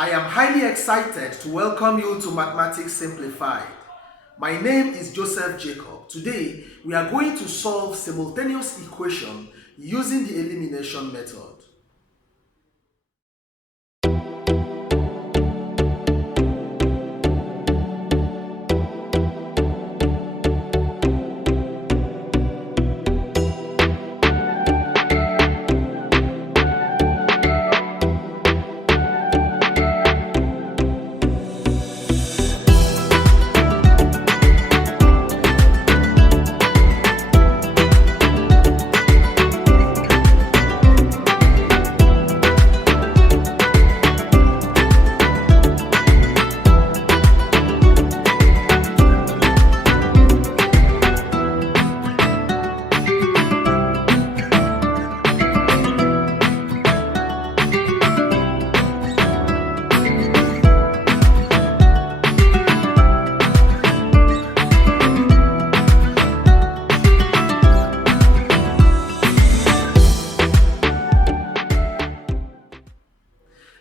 I am highly excited to welcome you to Mathematics Simplified. My name is Joseph Jacob. Today, we are going to solve simultaneous equation using the elimination method.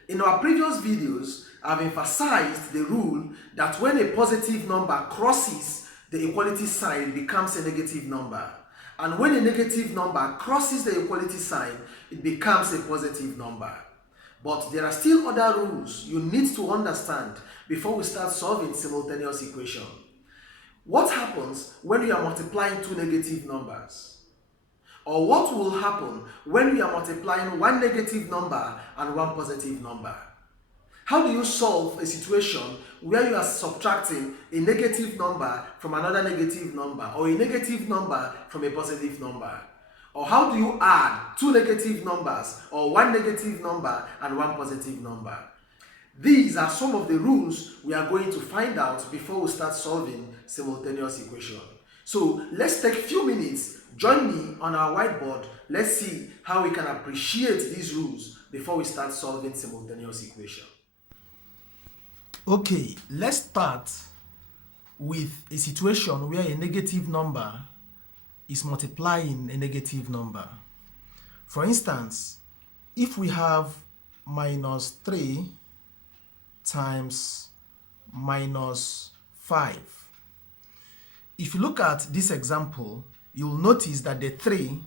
In our previous videos, I've emphasized the rule that when a positive number crosses the equality sign, it becomes a negative number. And when a negative number crosses the equality sign, it becomes a positive number. But there are still other rules you need to understand before we start solving simultaneous equation. What happens when you are multiplying two negative numbers? Or what will happen when we are multiplying one negative number and one positive number? How do you solve a situation where you are subtracting a negative number from another negative number, or a negative number from a positive number? Or how do you add two negative numbers, or one negative number and one positive number? These are some of the rules we are going to find out before we start solving simultaneous equation. So let's take a few minutes. Join me on our whiteboard. Let's see how we can appreciate these rules before we start solving simultaneous equation. Okay, let's start with a situation where a negative number is multiplying a negative number. For instance, if we have minus 3 times minus 5. If you look at this example, you'll notice that the 3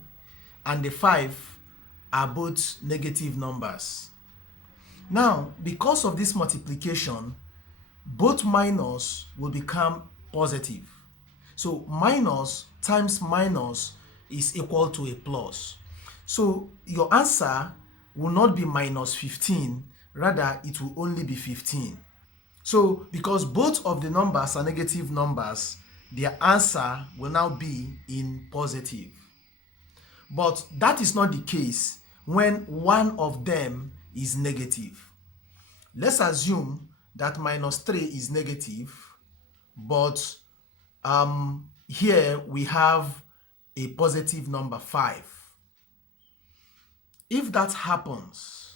and the 5 are both negative numbers. Now, because of this multiplication, both minus will become positive. So minus times minus is equal to a plus. So your answer will not be minus 15, rather it will only be 15. So because both of the numbers are negative numbers, their answer will now be in positive. But that is not the case when one of them is negative. Let's assume that minus 3 is negative, but here we have a positive number 5. If that happens,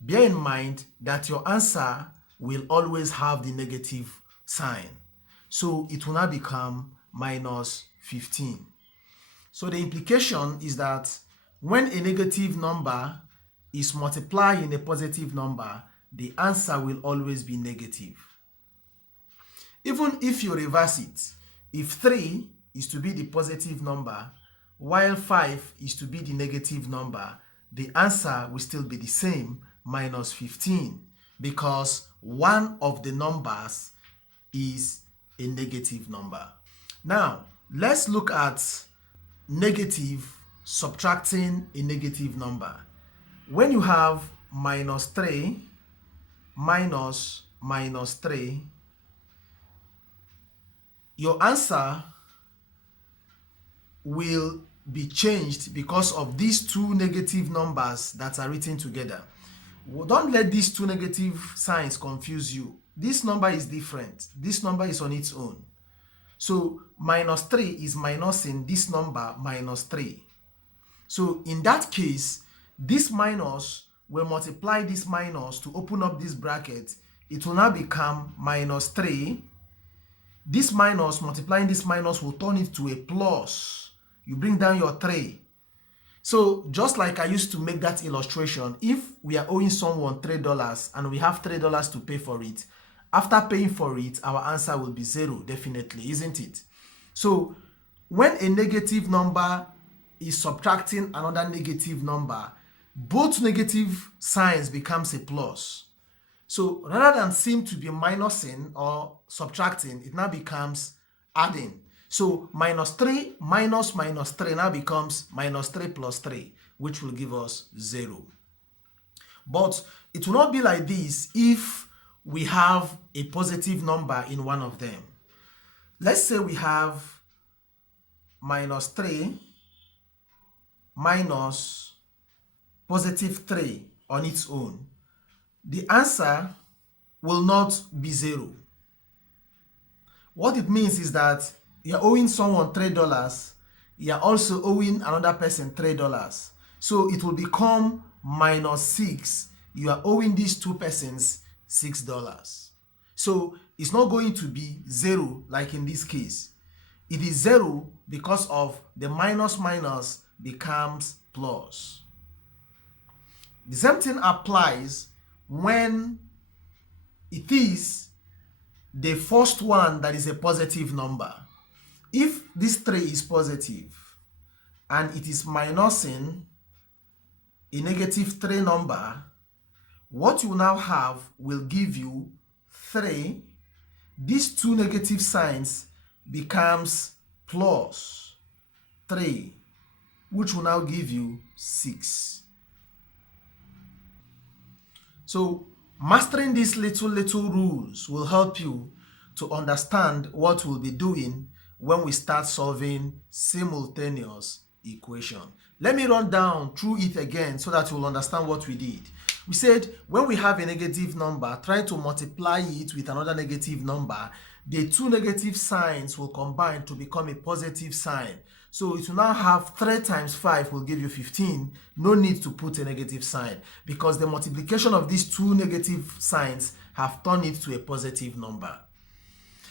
bear in mind that your answer will always have the negative sign. So it will now become minus 15. So the implication is that when a negative number is multiplying a positive number, the answer will always be negative. Even if you reverse it, if 3 is to be the positive number, while 5 is to be the negative number, the answer will still be the same, minus 15, because one of the numbers is a negative number. Now, let's look at negative subtracting a negative number. When you have minus 3 minus minus 3, your answer will be changed because of these two negative numbers that are written together. Don't let these two negative signs confuse you. This number is different. This number is on its own. So minus 3 is minusing this number minus 3. So in that case, this minus will multiply this minus to open up this bracket. It will now become minus 3. This minus multiplying this minus will turn it to a plus. You bring down your 3. So just like I used to make that illustration, if we are owing someone $3 and we have $3 to pay for it, after paying for it, our answer will be 0, definitely, isn't it? So when a negative number is subtracting another negative number, both negative signs becomes a plus. So rather than seem to be minusing or subtracting, it now becomes adding. So minus 3 minus minus 3 now becomes minus 3 plus 3, which will give us 0. But it will not be like this if we have a positive number in one of them. Let's say we have minus 3 minus positive 3 on its own. The answer will not be 0. What it means is that you're owing someone $3, you're also owing another person $3. So it will become minus 6. You are owing these two persons $6. So it's not going to be 0 like in this case. It is 0 because of the minus minus becomes plus. The same thing applies when it is the first one that is a positive number. If this 3 is positive and it is minusing a negative 3 number, what you now have will give you 3. These two negative signs becomes plus 3, which will now give you 6. So mastering these little rules will help you to understand what we'll be doing when we start solving simultaneous equation. Let me run down through it again so that you'll understand what we did. We said when we have a negative number, try to multiply it with another negative number. The two negative signs will combine to become a positive sign. So it will now have 3 times 5 will give you 15. No need to put a negative sign because the multiplication of these two negative signs have turned it to a positive number.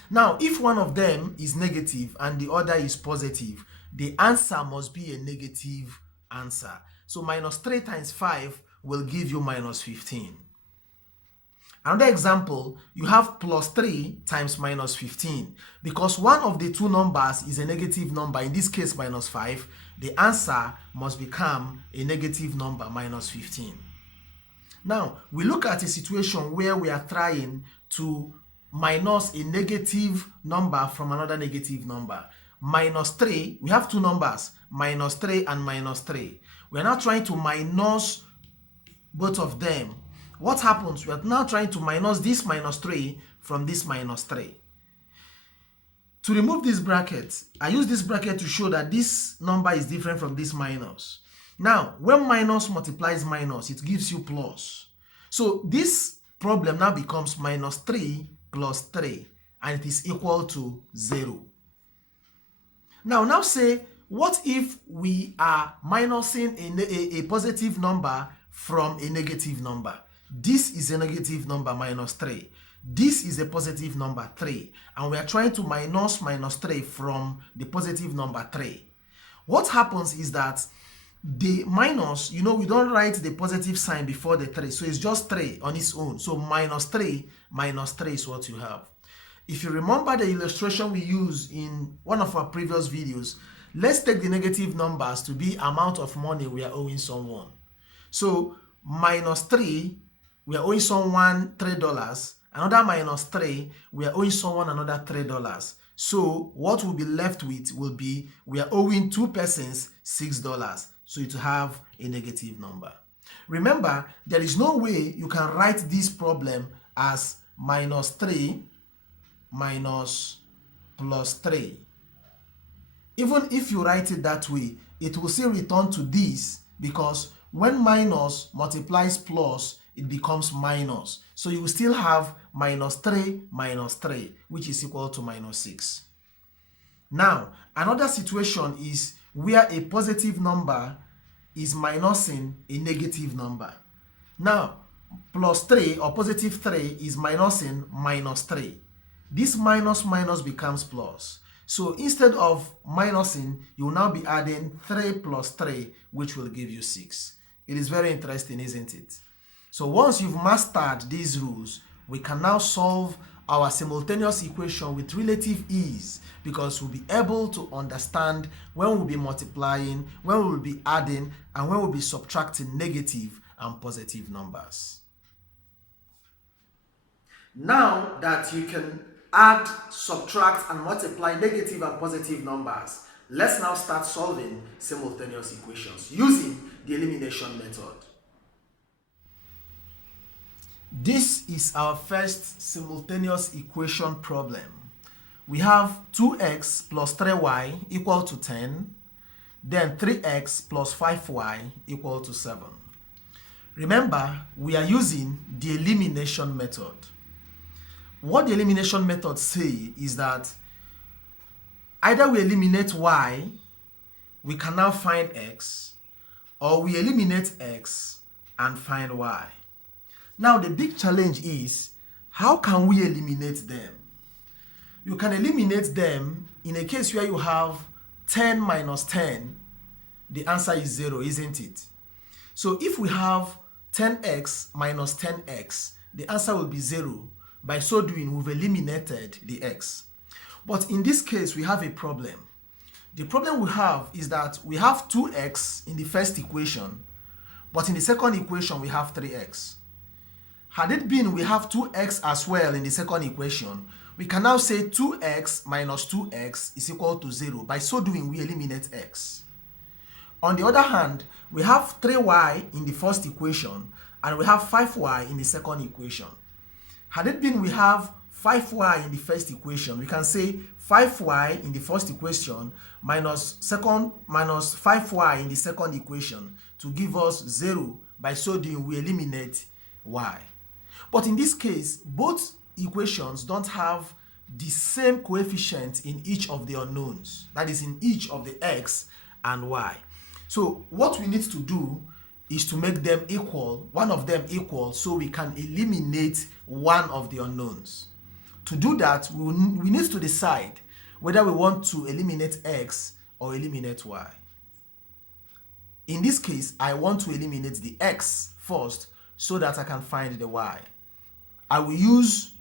Now, if one of them is negative and the other is positive, the answer must be a negative answer. So minus 3 times 5 will give you minus 15. Another example, you have plus 3 times minus 15. Because one of the two numbers is a negative number, in this case minus 5, the answer must become a negative number, minus 15. Now, we look at a situation where we are trying to minus a negative number from another negative number. Minus 3, we have two numbers, minus 3 and minus 3. We are now trying to minus both of them. What happens? We are now trying to minus this minus 3 from this minus 3. To remove this bracket, I use this bracket to show that this number is different from this minus. Now, when minus multiplies minus, it gives you plus. So this problem now becomes minus 3 plus 3, and it is equal to 0. Now say, what if we are minusing a positive number from a negative number? This is a negative number, minus 3. This is a positive number, 3. And we are trying to minus 3 from the positive number 3. What happens is that the minus, we don't write the positive sign before the 3. So it's just 3 on its own. So minus 3 is what you have. If you remember the illustration we used in one of our previous videos, let's take the negative numbers to be amount of money we are owing someone. So minus 3, we are owing someone $3. Another minus 3, we are owing someone another $3. So what we'll be left with will be, we are owing two persons $6. So it will have a negative number. Remember, there is no way you can write this problem as minus 3 minus plus 3. Even if you write it that way, it will still return to this, because when minus multiplies plus, it becomes minus. So you will still have minus 3, which is equal to minus 6. Now, another situation is where a positive number is minusing a negative number. Now, plus 3 or positive 3 is minusing minus 3. This minus becomes plus. So instead of minusing, you will now be adding 3 plus 3, which will give you 6. It is very interesting, isn't it? So once you've mastered these rules, we can now solve our simultaneous equation with relative ease, because we'll be able to understand when we'll be multiplying, when we'll be adding, and when we'll be subtracting negative and positive numbers. Now that you can add, subtract, and multiply negative and positive numbers, let's now start solving simultaneous equations using the elimination method. This is our first simultaneous equation problem. We have 2x plus 3y equal to 10, then 3x plus 5y equal to 7. Remember, we are using the elimination method. What the elimination method says is that either we eliminate y, we can now find x, or we eliminate x and find y. Now the big challenge is, how can we eliminate them? You can eliminate them in a case where you have 10 minus 10, the answer is 0, isn't it? So if we have 10x minus 10x, the answer will be 0. By so doing, we've eliminated the x. But in this case, we have a problem. The problem we have is that we have 2x in the first equation, but in the second equation, we have 3x. Had it been we have 2x as well in the second equation, we can now say 2x minus 2x is equal to 0. By so doing, we eliminate x. On the other hand, we have 3y in the first equation and we have 5y in the second equation. Had it been we have 5y in the first equation, we can say 5y in the first equation minus 5y in the second equation to give us 0. By so doing, we eliminate y. But in this case, both equations don't have the same coefficient in each of the unknowns, that is, in each of the x and y. So what we need to do is to make them equal, one of them equal, so we can eliminate one of the unknowns. To do that, we need to decide whether we want to eliminate x or eliminate y. In this case, I want to eliminate the x first so that I can find the y. I will use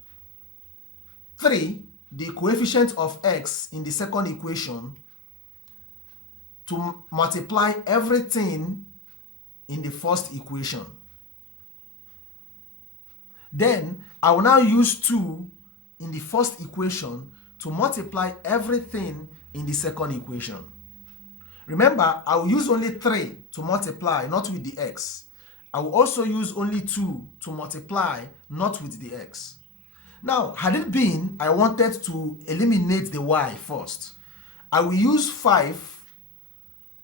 3, the coefficient of x in the second equation, to multiply everything in the first equation. Then I will now use 2 in the first equation to multiply everything in the second equation. Remember, I will use only 3 to multiply, not with the x. I will also use only 2 to multiply, not with the x. Now, had it been I wanted to eliminate the y first, I will use 5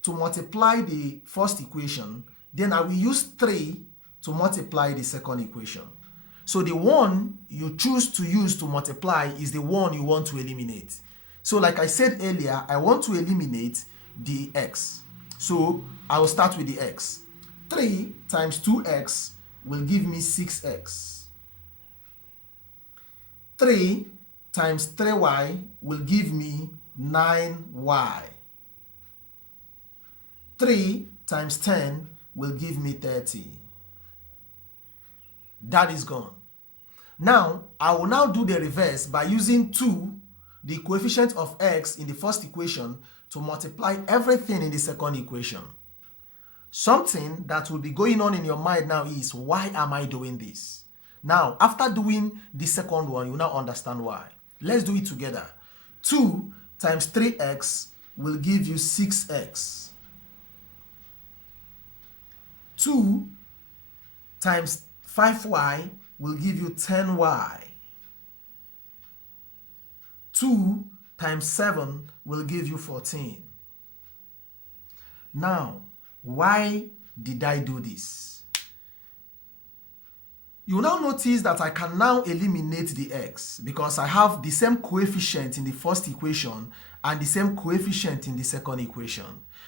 to multiply the first equation, then I will use 3 to multiply the second equation. So the one you choose to use to multiply is the one you want to eliminate. So like I said earlier, I want to eliminate the x. So I will start with the x. 3 times 2x will give me 6x. 3 times 3y will give me 9y. 3 times 10 will give me 30. That is gone. Now, I will now do the reverse by using 2, the coefficient of x in the first equation, to multiply everything in the second equation. Something that will be going on in your mind now is, why am I doing this? Now, after doing the second one, you now understand why. Let's do it together. 2 times 3x will give you 6x. 2 times 5y will give you 10y. 2 times 7 will give you 14. Now, why did I do this? You now notice that I can now eliminate the x because I have the same coefficient in the first equation and the same coefficient in the second equation.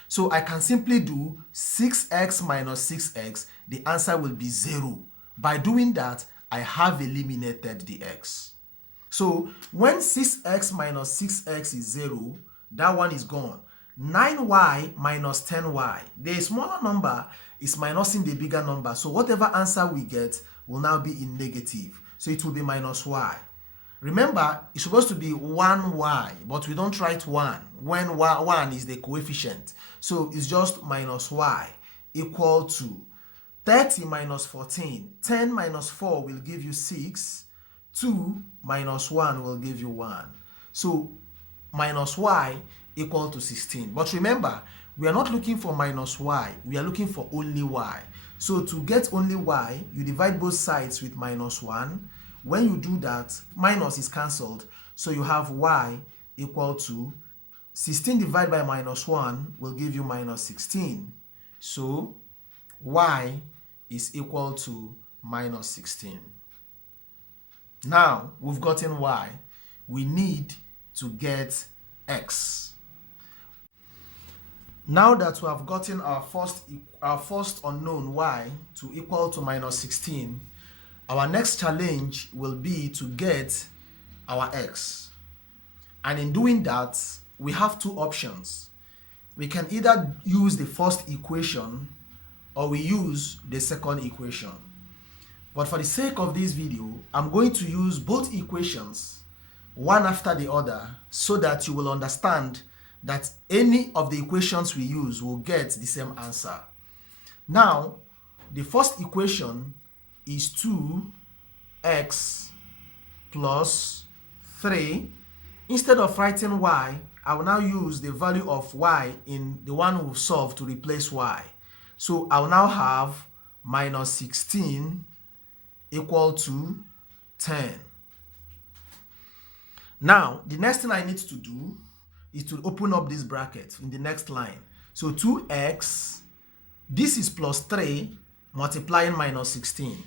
So I can simply do 6x minus 6x. The answer will be 0. By doing that, I have eliminated the x. So when 6x minus 6x is 0, that one is gone. 9y minus 10y. The smaller number is minusing the bigger number. So whatever answer we get will now be in negative. So it will be minus y. Remember, it's supposed to be 1y, but we don't write 1 when 1 is the coefficient. So it's just minus y equal to 30 minus 14. 10 minus 4 will give you 6. 2 minus 1 will give you 1. So minus y equal to 16. But remember, we are not looking for minus y. We are looking for only y. So to get only y, you divide both sides with minus 1. When you do that, minus is cancelled. So you have y equal to 16 divided by minus 1 will give you minus 16. So y is equal to minus 16. Now we've gotten y. We need to get x. Now that we have gotten our first unknown y to equal to minus 16, our next challenge will be to get our x. And in doing that, we have two options. We can either use the first equation or we use the second equation. But for the sake of this video, I'm going to use both equations one after the other so that you will understand that any of the equations we use will get the same answer. Now, the first equation is 2x plus 3. Instead of writing y, I will now use the value of y in the one we've solved to replace y. So I will now have minus 16 equal to 10. Now, the next thing I need to do is to open up this bracket in the next line. So 2x, this is plus 3 multiplying minus 16.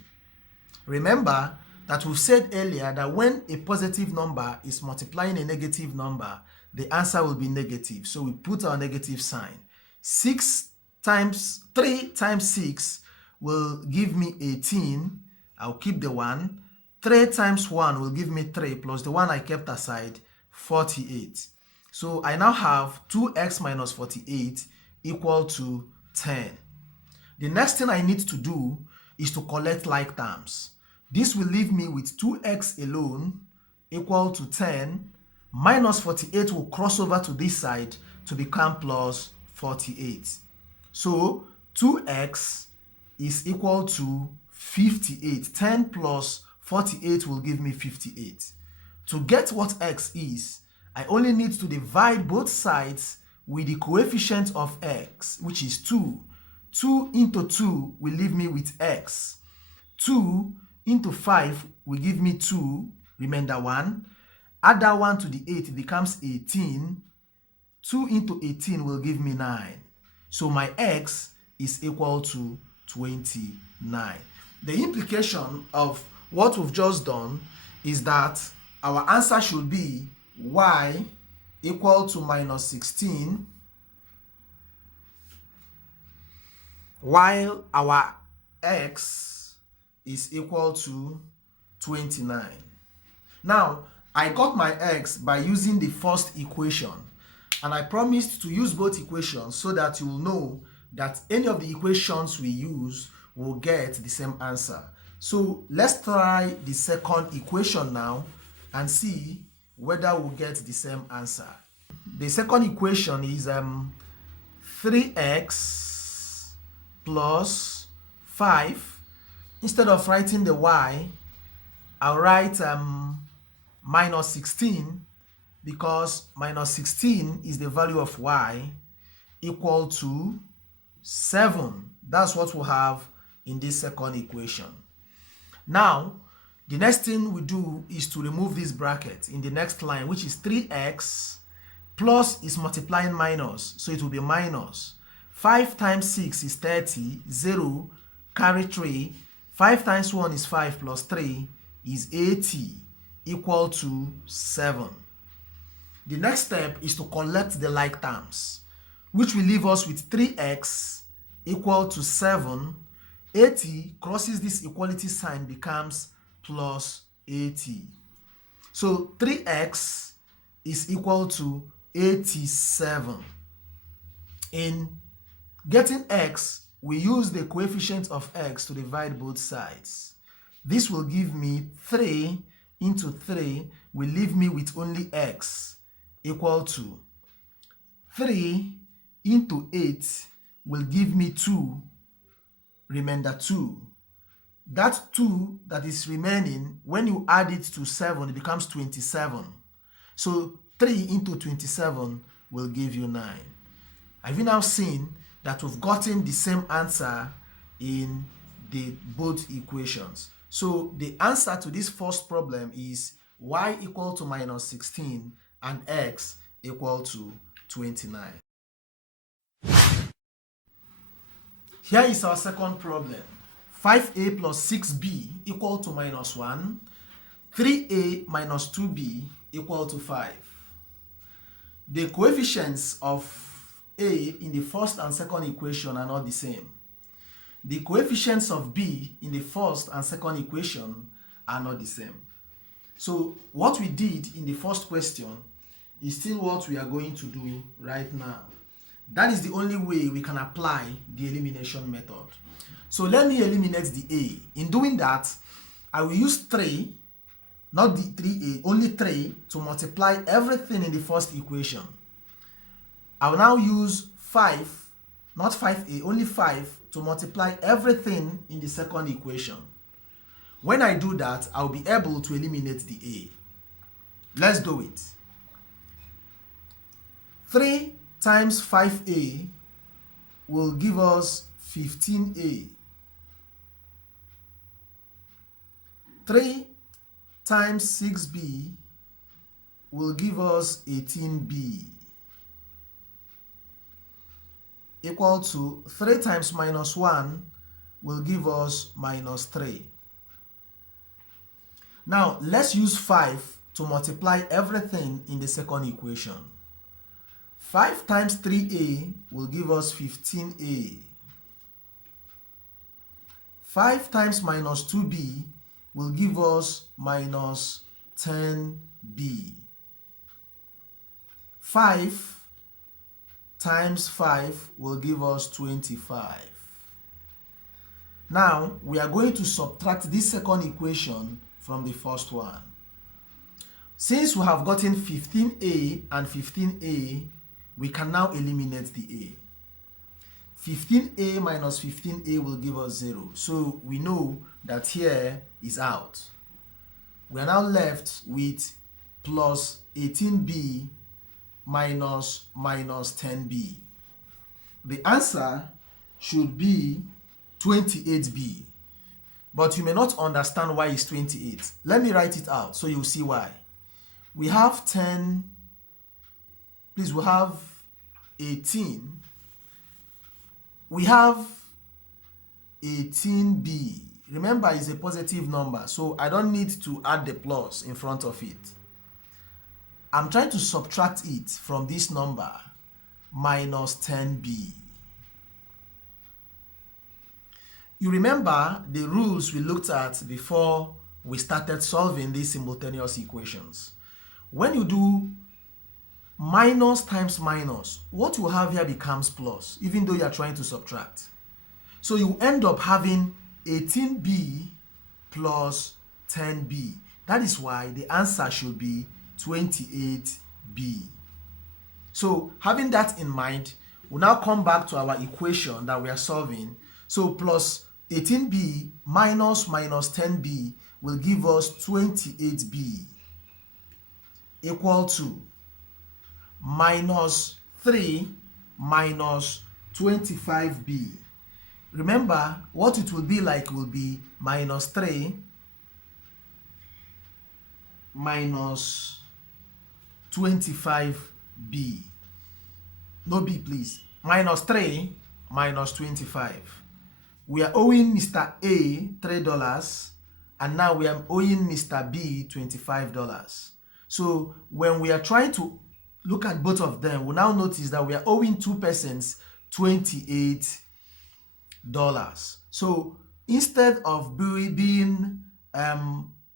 Remember that we've said earlier that when a positive number is multiplying a negative number, the answer will be negative. So we put our negative sign. 3 times 6 will give me 18. I'll keep the 1. 3 times 1 will give me 3 plus the 1 I kept aside, 48. So I now have 2x minus 48 equal to 10. The next thing I need to do is to collect like terms. This will leave me with 2x alone equal to 10 minus 48 will cross over to this side to become plus 48. So 2x is equal to 58. 10 plus 48 will give me 58. To get what x is, I only need to divide both sides with the coefficient of x, which is 2. 2 into 2 will leave me with x. 2 into 5 will give me 2, remainder 1. Add that 1 to the 8, it becomes 18. 2 into 18 will give me 9. So my x is equal to 29. The implication of what we've just done is that our answer should be y equal to minus 16, while our x is equal to 29. Now, I got my x by using the first equation, and I promised to use both equations so that you will know that any of the equations we use will get the same answer. So let's try the second equation now and see whether we'll get the same answer. The second equation is 3x plus 5. Instead of writing the y, I'll write minus 16 because minus 16 is the value of y equal to 7. That's what we'll have in this second equation. Now, the next thing we do is to remove this bracket in the next line, which is 3x plus is multiplying minus, so it will be minus. 5 times 6 is 30, 0, carry 3. 5 times 1 is 5 plus 3 is 80, equal to 7. The next step is to collect the like terms, which will leave us with 3x equal to 7. 80 crosses this equality sign, becomes plus 80. So 3x is equal to 87. In getting x, we use the coefficient of x to divide both sides. This will give me 3 into 3 will leave me with only x equal to 3 into 8 will give me 2, remainder 2. That 2 that is remaining, when you add it to 7, it becomes 27. So 3 into 27 will give you 9. Have you now seen that we've gotten the same answer in the both equations? So the answer to this first problem is y equal to minus 16 and x equal to 29. Here is our second problem. 5a plus 6b equal to minus 1. 3a minus 2b equal to 5. The coefficients of a in the first and second equation are not the same. The coefficients of b in the first and second equation are not the same. So what we did in the first question is still what we are going to do right now. That is the only way we can apply the elimination method. So let me eliminate the a. In doing that, I will use 3, not the 3a, only 3 to multiply everything in the first equation. I will now use 5, not 5a, only 5 to multiply everything in the second equation. When I do that, I'll be able to eliminate the a. Let's do it. 3 times 5a will give us 15a. 3 times 6b will give us 18b. Equal to 3 times minus 1 will give us minus 3. Now, let's use 5 to multiply everything in the second equation. 5 times 3a will give us 15a. 5 times minus 2b will give us minus 10b. 5 times 5 will give us 25. Now, we are going to subtract this second equation from the first one. Since we have gotten 15a and 15a, we can now eliminate the a. 15a minus 15a will give us 0. So we know that here is out. We are now left with plus 18b minus 10b. The answer should be 28b. But you may not understand why it's 28. Let me write it out so you'll see why. We have 10, please, we have 18. We have 18b. Remember, it's a positive number, so I don't need to add the plus in front of it. I'm trying to subtract it from this number, minus 10b. You remember the rules we looked at before we started solving these simultaneous equations. When you do minus times minus, what you have here becomes plus, even though you are trying to subtract. So you end up having 18b plus 10b. That is why the answer should be 28b. So having that in mind, we'll now come back to our equation that we are solving. So plus 18b minus 10b will give us 28b equal to minus 3 minus 25b. Remember, what it will be like will be minus 3 minus 25b. No b, please. Minus 3 minus 25. We are owing Mr. A $3, and now we are owing Mr. B $25. So when we are trying to look at both of them, we now notice that we are owing two persons $28. So instead of being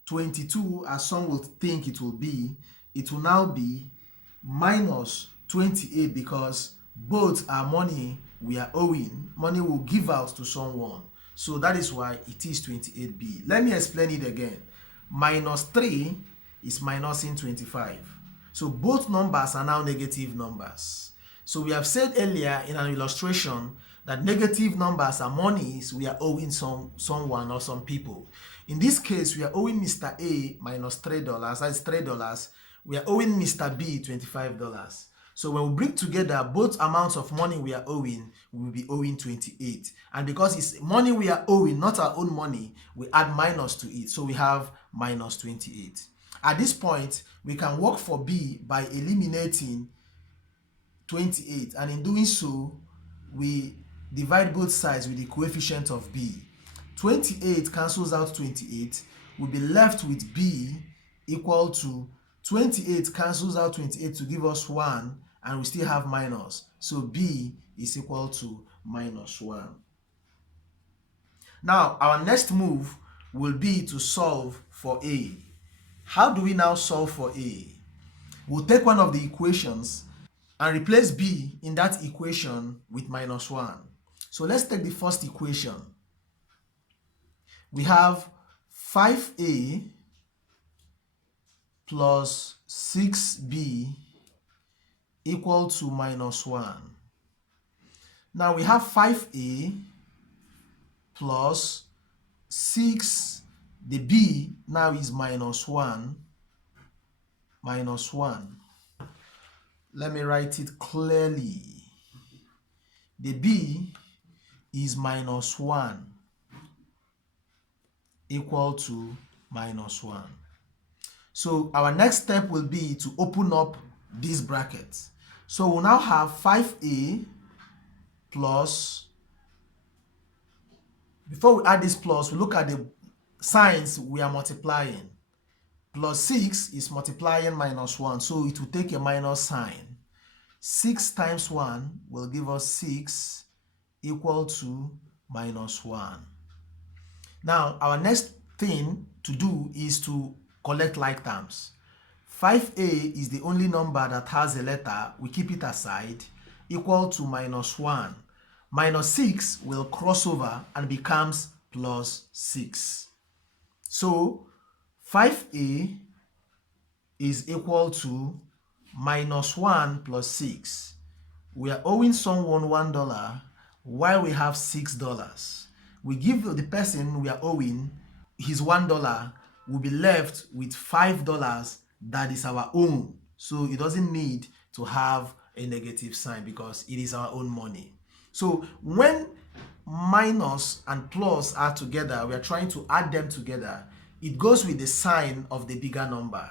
22 as some will think it will be, it will now be minus 28 because both are money we are owing, money we'll give out to someone. So that is why it is 28b. Let me explain it again. Minus 3 is minusing 25. So both numbers are now negative numbers. So we have said earlier in an illustration that negative numbers are monies we are owing someone or some people. In this case, we are owing Mr. A minus $3, that's $3. We are owing Mr. B $25. So when we bring together both amounts of money we are owing, we will be owing 28. And because it's money we are owing, not our own money, we add minus to it. So we have minus 28. At this point, we can work for B by eliminating 28. And in doing so, we divide both sides with the coefficient of B. 28 cancels out 28. We'll be left with B equal to 28 cancels out 28 to give us 1, and we still have minus. So B is equal to minus 1. Now, our next move will be to solve for A. How do we now solve for A? We'll take one of the equations and replace B in that equation with minus 1. So let's take the first equation. We have 5A plus 6B equal to minus 1. Now we have 5A plus 6, the B now is minus 1, minus 1. Let me write it clearly. The B is minus 1 equal to minus 1. So our next step will be to open up these brackets. So we'll now have 5A plus, before we add this plus, we look at the signs we are multiplying. Plus 6 is multiplying minus 1, so it will take a minus sign. 6 times 1 will give us 6 equal to minus 1. Now, our next thing to do is to collect like terms. 5A is the only number that has a letter, we keep it aside, equal to minus 1. Minus 6 will cross over and becomes plus 6. So 5A is equal to minus 1 plus 6. We are owing someone $1 while we have $6. We give the person we are owing his $1, we'll be left with $5 that is our own. So it doesn't need to have a negative sign because it is our own money. So when minus and plus are together, we are trying to add them together, it goes with the sign of the bigger number.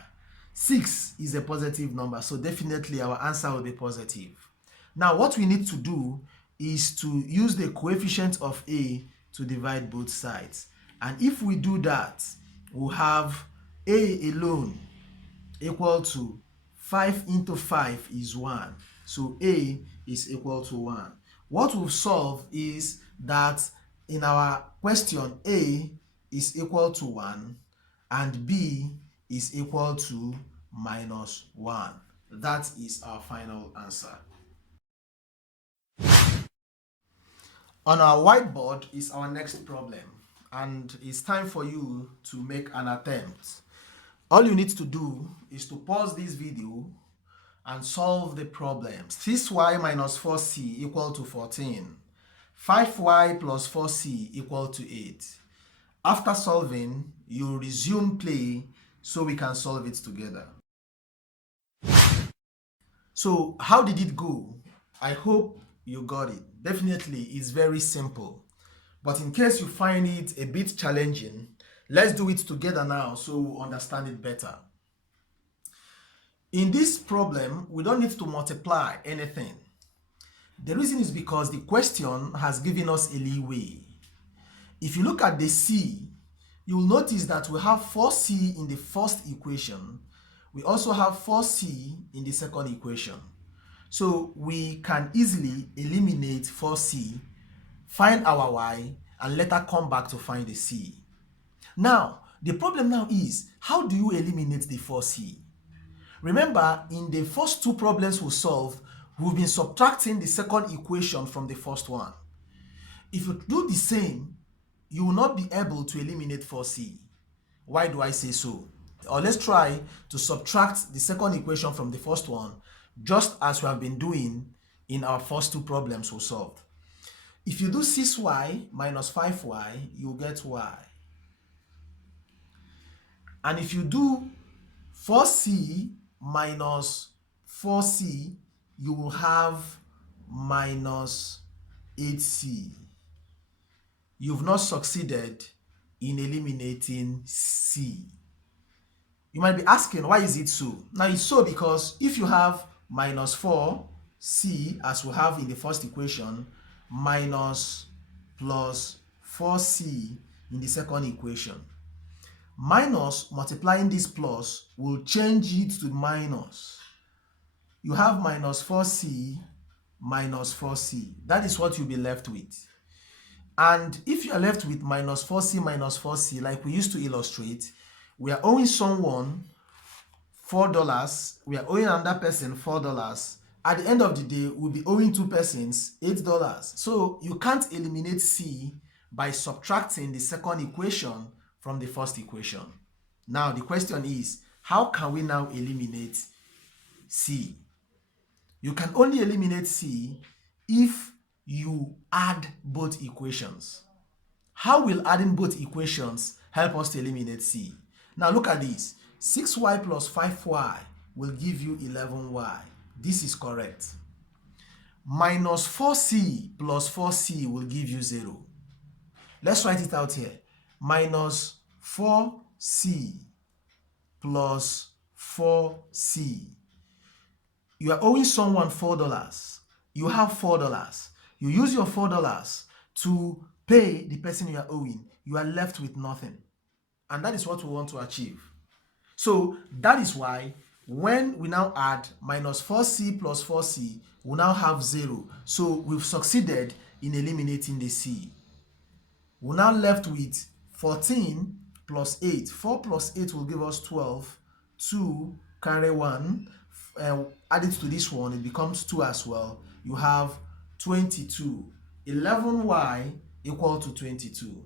6 is a positive number, so definitely our answer will be positive. Now what we need to do is to use the coefficient of A to divide both sides. And if we do that, we'll have A alone equal to 5 into 5 is 1. So A is equal to 1. What we've solved is that in our question, A is equal to 1 and B is equal to minus 1. That is our final answer. On our whiteboard is our next problem, and it's time for you to make an attempt. All you need to do is to pause this video and solve the problems. 6y minus 4c equal to 14. 5y plus 4c equal to 8. After solving, you resume play so we can solve it together. So how did it go? I hope you got it. Definitely, it's very simple. But in case you find it a bit challenging, let's do it together now so we understand it better. In this problem, we don't need to multiply anything. The reason is because the question has given us a leeway. If you look at the C, you will notice that we have 4c in the first equation. We also have 4c in the second equation. So we can easily eliminate 4c, find our y, and later come back to find the c. Now, The problem now is, how do you eliminate the 4c? Remember, in the first two problems we solved, we've been subtracting the second equation from the first one. If you do the same, you will not be able to eliminate 4c. Why do I say so? Or let's try to subtract the second equation from the first one, just as we have been doing in our first two problems we solved. If you do 6y minus 5y, you'll get y. And if you do 4c minus 4c, you will have minus 8c. You've not succeeded in eliminating c. You might be asking, why is it so? Now it's so because if you have minus 4c, as we have in the first equation, minus plus 4c in the second equation, minus multiplying this plus will change it to minus. You have minus 4c minus 4c. That is what you'll be left with. And if you are left with minus 4c minus 4c, like we used to illustrate, we are owing someone $4, we are owing another person $4. At the end of the day, we'll be owing two persons $8. So you can't eliminate c by subtracting the second equation from the first equation. Now the question is, how can we now eliminate c? You can only eliminate c if you add both equations. How will adding both equations help us to eliminate c? Now look at this. 6y plus 5y will give you 11y. This is correct. Minus 4c plus 4c will give you 0. Let's write it out here. Minus 4c plus 4c. You are owing someone $4. You have $4. You use your $4 to pay the person you are owing. You are left with nothing. And that is what we want to achieve. So that is why when we now add minus 4c plus 4c, we now have 0. So we've succeeded in eliminating the c. We're now left with 14 plus 8. 4 plus 8 will give us 12. 2 carry 1. Add it to this one, it becomes 2 as well. You have 22. 11y equal to 22.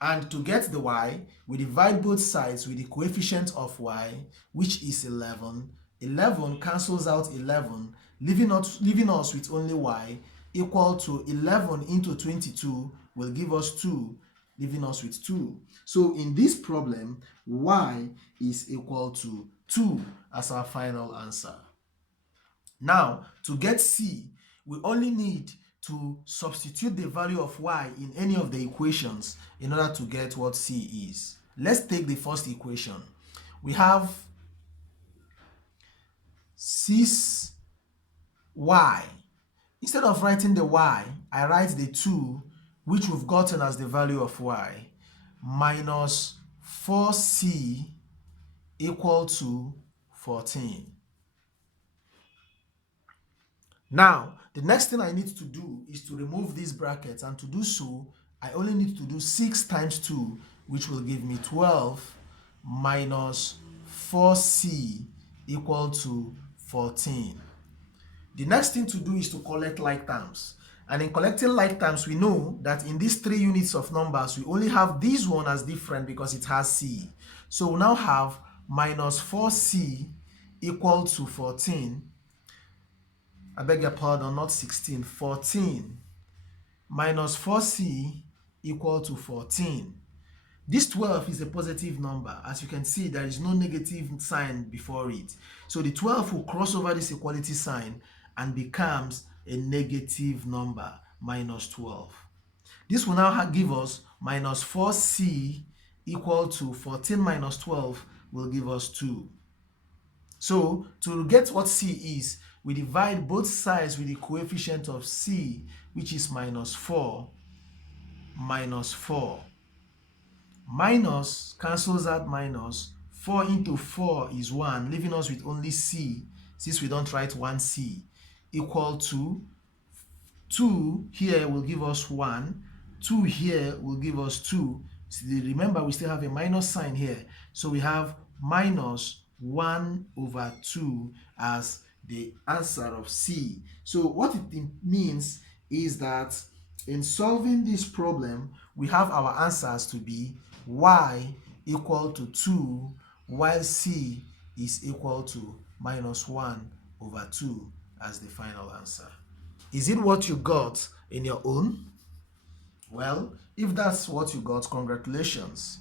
And to get the y, we divide both sides with the coefficient of y, which is 11. 11 cancels out 11, leaving us with only y, equal to 11 into 22 will give us 2, leaving us with 2. So in this problem, y is equal to 2 as our final answer. Now, to get c, we only need to substitute the value of y in any of the equations in order to get what c is. Let's take the first equation. We have 6y. Instead of writing the y, I write the 2, which we've gotten as the value of y, minus 4c equal to 14. Now, the next thing I need to do is to remove these brackets, and to do so, I only need to do 6 times 2, which will give me 12, minus 4c equal to 14. The next thing to do is to collect like terms. And in collecting like terms, we know that in these 3 units of numbers, we only have this one as different because it has c. So we now have minus 4c equal to 14. I beg your pardon, not 16, 14 minus 4c equal to 14. This 12 is a positive number. As you can see, there is no negative sign before it. So the 12 will cross over this equality sign and becomes a negative number, minus 12. This will now give us minus 4c equal to 14 minus 12 will give us 2. So to get what c is, we divide both sides with the coefficient of c, which is minus 4, minus 4. Minus cancels out minus. 4 into 4 is 1, leaving us with only c, since we don't write 1c, equal to 2 here will give us 1, 2 here will give us 2, remember, we still have a minus sign here. So we have minus 1 over 2 as the answer of C. So what it means is that in solving this problem, we have our answers to be y equal to 2, while C is equal to minus 1 over 2 as the final answer. Is it what you got in your own? Well, if that's what you got, congratulations.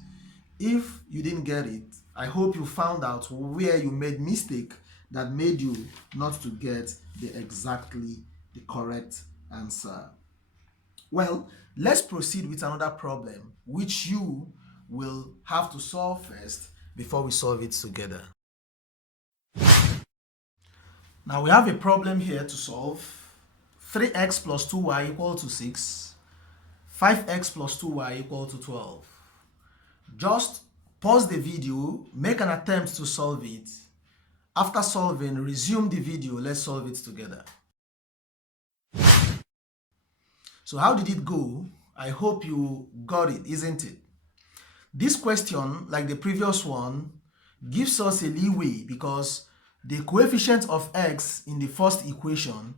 If you didn't get it, I hope you found out where you made mistake that made you not to get exactly the correct answer. Well, let's proceed with another problem which you will have to solve first before we solve it together. Now we have a problem here to solve. 3x plus 2y equal to 6. 5x plus 2y equal to 12. Just pause the video, make an attempt to solve it. After solving, resume the video. Let's solve it together. So how did it go? I hope you got it, isn't it? This question, like the previous one, gives us a leeway because the coefficient of x in the first equation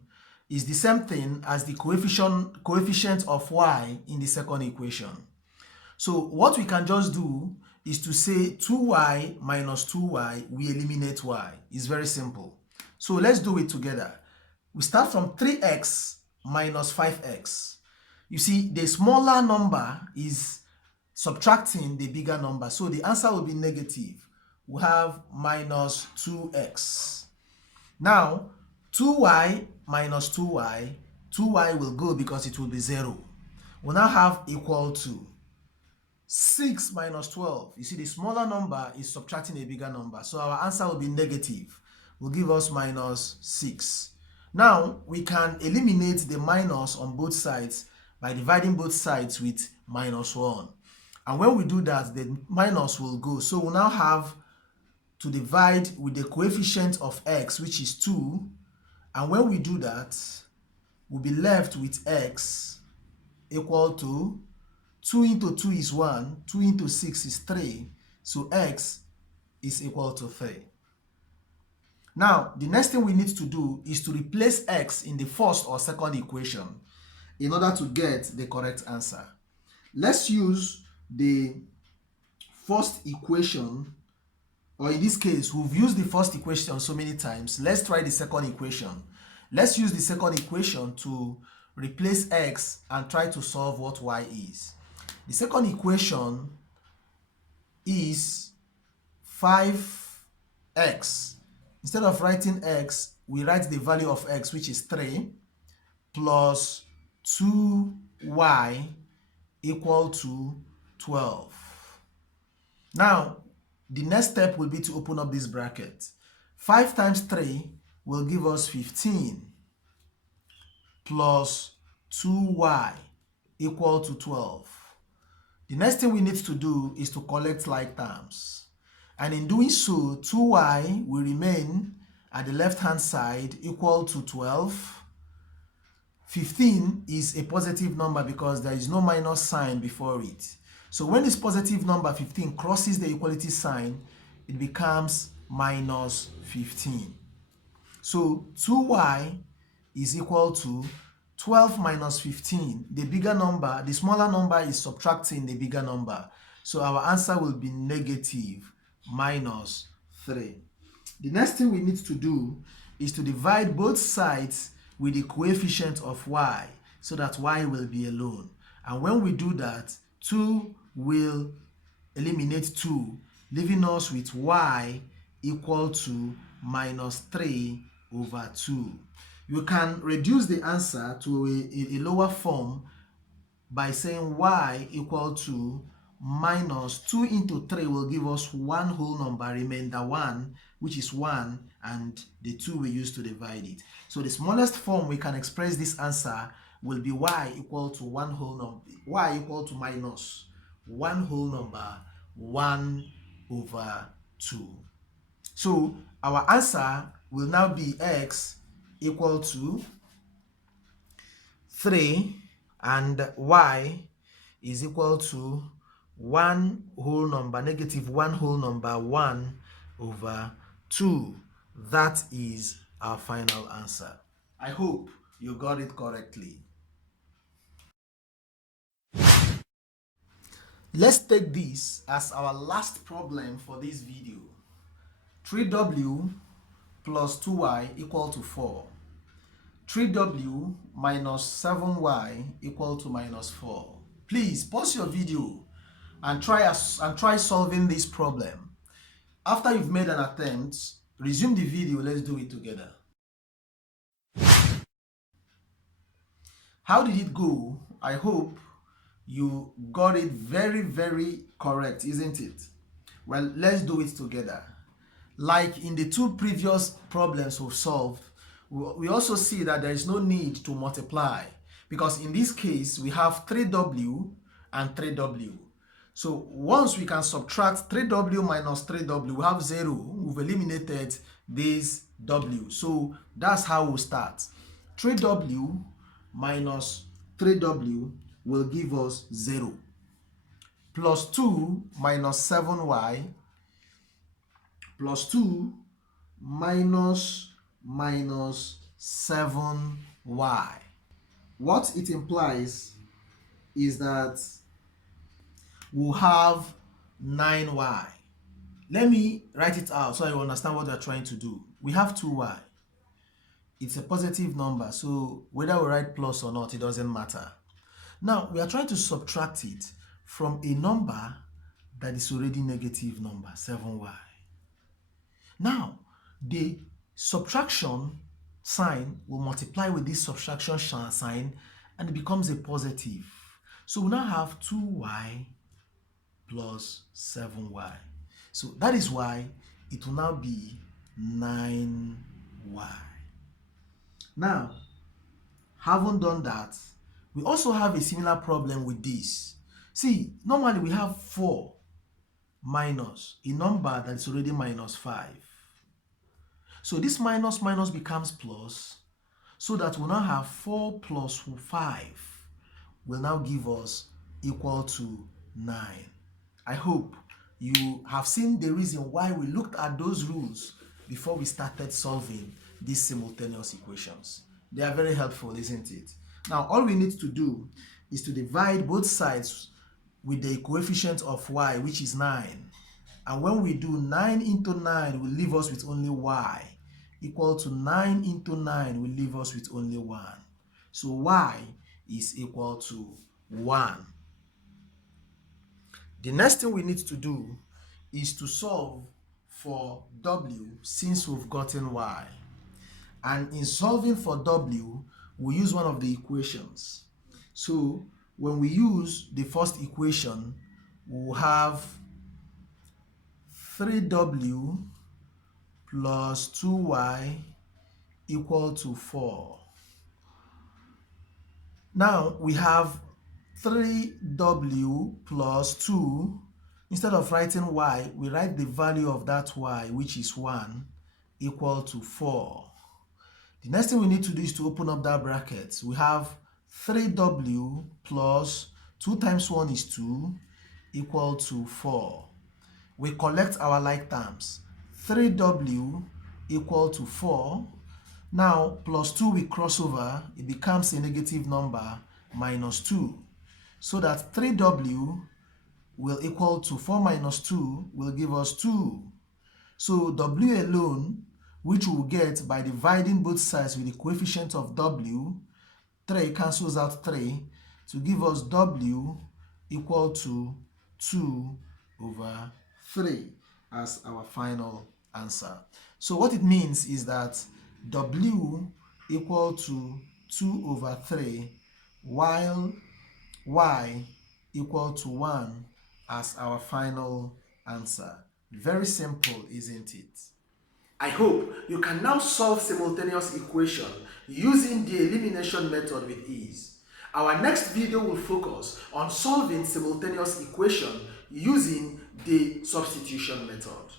is the same thing as the coefficient of y in the second equation. So what we can just do is to say 2y minus 2y, we eliminate y. It's very simple. So let's do it together. We start from 3x minus 5x. You see, the smaller number is subtracting the bigger number. So the answer will be negative. We have minus 2x. Now, 2y minus 2y, 2y will go because it will be 0. We'll now have equal to 6 minus 12. You see, the smaller number is subtracting a bigger number. So our answer will be negative. Will give us minus 6. Now, we can eliminate the minus on both sides by dividing both sides with minus 1. And when we do that, the minus will go. So we'll now have to divide with the coefficient of x, which is 2. And when we do that, we'll be left with x equal to 2 into 2 is 1, 2 into 6 is 3, so x is equal to 3. Now, the next thing we need to do is to replace x in the first or second equation in order to get the correct answer. Let's use the first equation, or in this case, we've used the first equation so many times. Let's try the second equation. Let's use the second equation to replace x and try to solve what y is. The second equation is 5x. Instead of writing x, we write the value of x, which is 3, plus 2y equal to 12. Now, the next step will be to open up this bracket. 5 times 3 will give us 15, plus 2y equal to 12. The next thing we need to do is to collect like terms. And in doing so, 2y will remain at the left-hand side equal to 12. 15 is a positive number because there is no minus sign before it. So when this positive number 15 crosses the equality sign, it becomes minus 15. So 2y is equal to 12 minus 15. The bigger number, the smaller number is subtracting the bigger number. So our answer will be negative minus 3. The next thing we need to do is to divide both sides with the coefficient of y so that y will be alone. And when we do that, 2 will eliminate 2, leaving us with y equal to minus 3 over 2. You can reduce the answer to a lower form by saying y equal to minus 2 into 3 will give us one whole number, remainder 1, which is 1, and the 2 we use to divide it. So the smallest form we can express this answer will be y equal to one whole number, y equal to minus one whole number, 1 over 2. So our answer will now be x equal to 3 and y is equal to 1 whole number, negative 1 whole number, 1 over 2. That is our final answer. I hope you got it correctly. Let's take this as our last problem for this video. 3w plus 2y equal to 4. 3w minus 7y equal to minus 4. Please pause your video and try solving this problem. After you've made an attempt, resume the video. Let's do it together. How did it go? I hope you got it very correct, isn't it? Well, let's do it together. Like in the two previous problems we've solved, we also see that there is no need to multiply, because in this case we have 3w and 3w. So once we can subtract 3w minus 3w, we have 0. We've eliminated this w. So that's how we start. 3w minus 3w will give us 0. Plus 2 minus 7y plus 2 minus 7y. What it implies is that we'll have 9y. Let me write it out so you understand what we're trying to do. We have 2y. It's a positive number, so whether we write plus or not, it doesn't matter. Now, we are trying to subtract it from a number that is already negative number, 7y. Now, the subtraction sign will multiply with this subtraction sign and it becomes a positive. So we now have 2y plus 7y. So that is why it will now be 9y. Now, having done that, we also have a similar problem with this. See, normally we have 4 minus a number that is already minus 5. So this minus becomes plus, so that we'll now have 4 plus 5 will now give us equal to 9. I hope you have seen the reason why we looked at those rules before we started solving these simultaneous equations. They are very helpful, isn't it? Now, all we need to do is to divide both sides with the coefficient of y, which is 9. And when we do 9 into 9, will leave us with only y, equal to 9 into 9 will leave us with only 1. So y is equal to 1. The next thing we need to do is to solve for w, since we've gotten y. And in solving for w, we use one of the equations. So when we use the first equation, we'll have 3w plus 2y equal to 4. Now we have 3w plus 2. Instead of writing y, we write the value of that y, which is 1, equal to 4. The next thing we need to do is to open up that bracket. We have 3w plus 2 times 1 is 2, equal to 4. We collect our like terms. 3w equal to 4. Now, plus 2 we cross over, it becomes a negative number, minus 2. So that 3w will equal to 4 minus 2 will give us 2. So w alone, which we'll get by dividing both sides with the coefficient of w, 3 cancels out 3, to give us w equal to 2 over 3 as our final answer. So what it means is that w equal to 2 over 3, while y equal to 1 as our final answer. Very simple, isn't it? I hope you can now solve simultaneous equation using the elimination method with ease. Our next video will focus on solving simultaneous equation using the substitution method.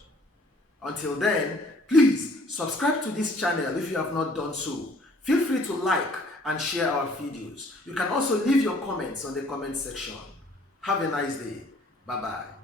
Until then, please subscribe to this channel if you have not done so. Feel free to like and share our videos. You can also leave your comments on the comment section. Have a nice day. Bye-bye.